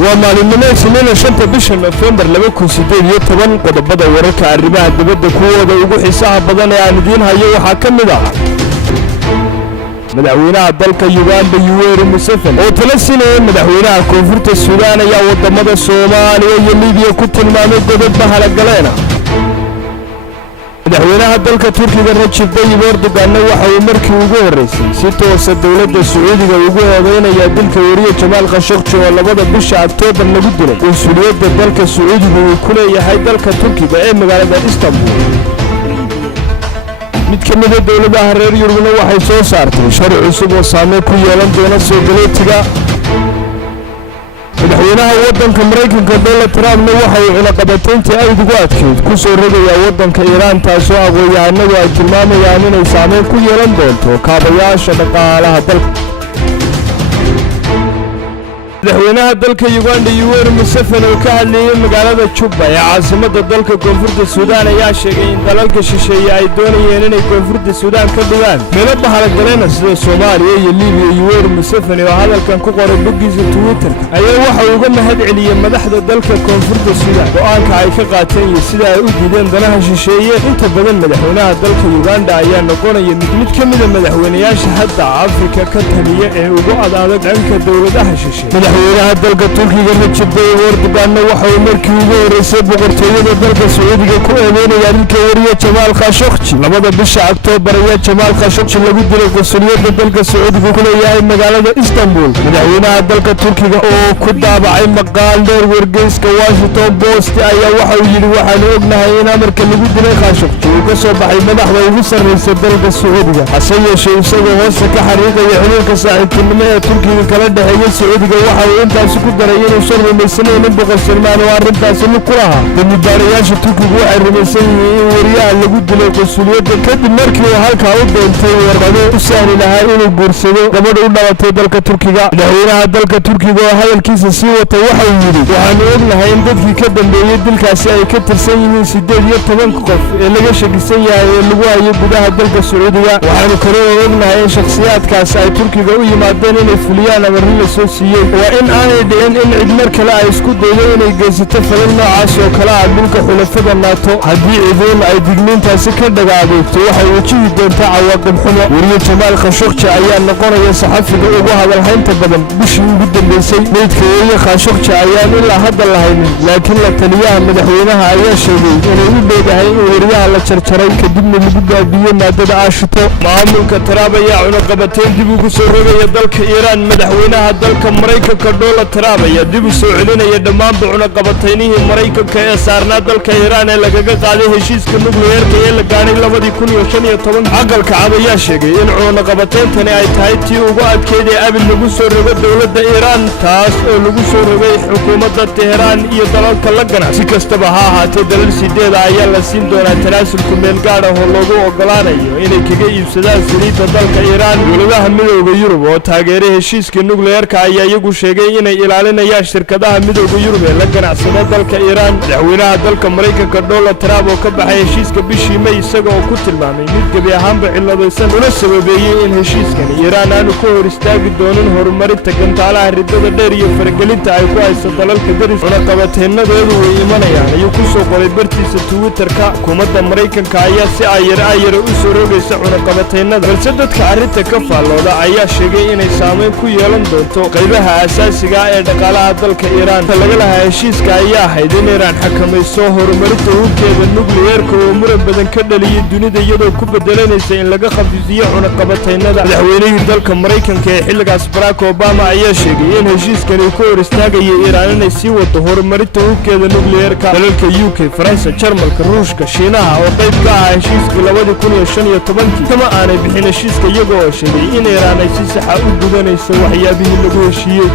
ومعلومات سنين شنطة بيش نوفمبر لما كن سيدين يطبن قضبضة وركع الرباع دبدا كوة ويقول حساها بدنا يعني دينها يو حاكم ده مدحوينها dalka Uganda Yoweri Museveni oo talasinay madaxweynaha koonfurta Suudaan ayaa wadamada Soomaaliya iyo Liibiya ku tilmaamay dad bahala galeena madaxweynaha dalka Turkiga Recep Tayyip Erdogan waxa uu markii ugu horeysay si toos ah dawladda Sacuudiga ugu eedeynaya dilka wariye Jamal Khashoggi oo labada bisha Oktoobar lagu dilay konsuliyadda dalka Sacuudiga uu ku leeyahay dalka Turkiga ee magaalada Istanbul mid ka mid ah dawladaha reer Yurubna waxay soo saartay sharci cusub oo saameyn ku yeelan doona soo galootiga madaxweynaha waddanka Mareykanka Donald Trump waxa uu cunaqabataynta ay ugu adkeyd ku soo rogaya waddanka Iran taasoo aqoonyahanadu ay tilmaamayaan inay saameyn ku yeelan doonto kaabayaasha dhaqaalaha dalka madaxweynaha dalka Uganda Yoweri Museveni oo ka hadlayay magaalada Juba ee caasimadda dalka koonfurta Suudaan ayaa sheegay in dalalka shisheeye ay doonayeen inay koonfurta Suudaan ka dhigaan meelo bahala galeen sida Soomaaliya iyo Liibiya Yoweri Museveni oo hadalkan ku qoray boggiisa Twitter ayaa waxa uu uga mahad celiyay madaxda dalka koonfurta Suudaan go'aanka ay ka qaateen iyo sida ay u diideen danaha shisheeye inta badan madaxweynaha dalka Uganda ayaa noqonaya mid ka mid ah madaxweynayaasha hadda Afrika ka taliya ee ugu adag dhanka dawladaha shisheeye madaxweynaha dalka Turkiga Recep Tayyip Erdogan waxa uu markii ugu horeysay boqortooyada dalka Sacuudiga ku eedeynaya ninka wariye Jamal Khashoggi labada bisha Oktoobar ayaa Jamal Khashoggi lagu dilay konsuliyadda dalka Sacuudiga ku leeyahay magaalada Istanbul madaxweynaha dalka Turkiga oo ku daabacay maqaal dheer wargeyska Washington Post ayaa waxa uu yiri waxaan ognahay in amarka lagu dilay Khashoggi uu ka soo baxay madaxda ugu sarreeyay dalka Sacuudiga hase yeeshee isagoo hoos ka xariiqaya xiriirka saaxiibtinimo ee Turkiga kala dhaxeeya Sacuudiga waxa intaas ku daray inuu soo rumaysanay in boqor Salmaan oo arrintaas uu ku lahaa mudaarayaasha Turkiga waxay rumaysan yihiin in wariyaha lagu dilay konsuliyadda kadib markii uu halkaa u doontay warqado u sahli lahaa inuu guursado gabadh u dhalatay dalka Turkiga madaxweynaha dalka Turkiga oo hadalkiisa sii watay waxa uu yiri waxaan ognahay in dadkii ka dambeeyay dilkaasi ay ka tirsan yihiin 18 qof ee laga shakisan yahay in lagu hayo gudaha dalka Sacuudiga waxaanu kaloo ognahay in shakhsiyaadkaas ay Turkiga u yimaadeen inay fuliyaan amarro la soo siiyay in aanay dhicin in cid mar kale ay isku daydo inay geysato fadal noocaas oo kale ah dhulka xulafada NATO haddii ciidan ay digniintaasi ka dhagaadeegto waxay wajihi doontaa cawaaqib xumo wariye Jamal Khashoggi ayaa noqonaya saxafiga ugu hadalhaynta badan bishii ugu dambeysay meydka wariye Khashoggi ayaan ilaa hadda lahaynin laakiin la taliyaha madaxweynaha ayaa sheegay inuu u dheedahay in wariyaha la jarjaray kadibna lagu gaabiyey maadada aashito maamulka Trump ayaa cunaqabatayn dib ugu soo rogaya dalka Iran madaxweynaha dalka Mareykanka Donald Trump ayaa dib u soo celinaya dhammaan cunaqabataynihii Mareykanka ee saarnaa dalka Iran ee lagaga qaaday heshiiska nukleerka ee la gaaray 2015 aqalka cad ayaa sheegay in cunaqabatayntani ay tahay tii ugu adkeyd ee abid lagu soo rogo dawladda Iran taas oo lagu soo rogay xukuumadda Tehran iyo dalalka la ganacsi kastaba ha ahaatee dalal sideeda ayaa la siin doonaa tanaasulku meel gaar ah oo loogu ogolaanayo inay kaga iibsadaan saliidda dalka Iran dawladaha midowga Yurub oo taageeray heshiiska nukleerka ayaa iyagu sheegay inay ilaalinayaan shirkadaha midowga Yurub ee la ganacsada dalka Iran madaxweynaha dalka Mareykanka Donald Trump oo ka baxay heshiiska bishii May isaga oo ku tilmaamay mid gabi ahaanba ciladaysan una sababeeyay in heshiiskan Iran aanu ku hor istaagi doonin horumarinta gantaalaha ridada dheer iyo faragelinta ay ku hayso dalalka daris cunaqabataynadeedu way imanayaan ayuu ku soo qoray bartiisa Twitterka hukuumadda Mareykanka ayaa si ayar u soo rogaysa cunaqabataynada balse dadka arrinta ka faallooda ayaa sheegay inay saameyn ku yeelan doonto qaybaha asaasiga ee dhaqaalaha dalka Iran laga lahaa heshiiska ayaa ahayd in Iran xakamayso horumarinta hubkeeda nukleerka oo muran badan ka dhaliyay dunida iyadoo ku bedelanaysa in laga khafiifiyo cunaqabataynada madaxweynihii dalka Mareykanka ee xilligaas Barack Obama ayaa sheegay in heshiiskan uu ku hor istaagayo Iran inay sii wado horumarinta hubkeeda nukleerka dalalka UK Faransa Jarmalka Ruushka Shiinaha oo qayb ka ah heshiiska 2015 kama aanay bixin heshiiska iyagoo sheegay in Iran ay si sax ah u gudanayso waxyaabihii lagu heshiiyay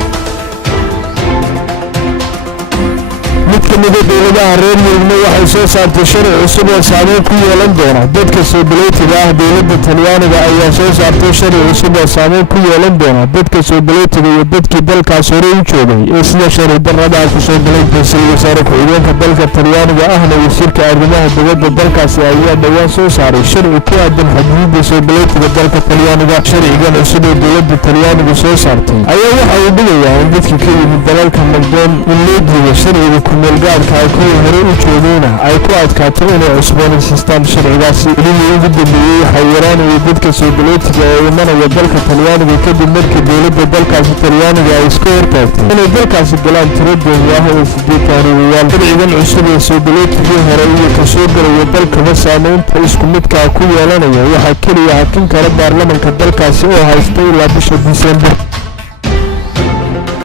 kamid ah dowladaha reer yurubna waxay soo saartay sharci cusub oo saameyn ku yeelan doona dadka soo galootiga ah. dowladda Talyaaniga ayaa soo saartay sharci cusub oo saameyn ku yeelan doona dadka soo galootiga iyo dadkii dalkaas hore u joogay ee sida sharci darrada ku soo galay. Ra'iisul wasaare ku-xigeenka dalka Talyaaniga ahna wasiirka arrimaha dibadda dalkaasi ayaa dhawaan soo saaray sharci ku aadan xadgudubka soo galootiga dalka Talyaaniga. sharcigan cusub ee dowladda Talyaaniga soo saartay ayaa waxa uu dhigayaa in dadka ka yimid dalalka Maldoon in loo diido sharciga ku-meelgaadhka ay kuwii hore u joogayna ay ku adkaato inay cusboonaysiistaan sharcigaasi. Wixii ugu dambeeyey waxaa yaraanayay dadka soo galootiga ee imanaya dalka Talyaaniga kadib markii dowladda dalkaasi Talyaaniga ay iska hortaagtay inay dalkaasi galaan tiro dooni ah oo 8 taariikhiyaal. sharcigan cusub ee soo galootigii hore iyo ka soo galaya dalkaba saameynta isku midkaa ku yeelanaya waxaa keliya hakin kara baarlamanka dalkaasi oo haysta ilaa bisha Diseembar.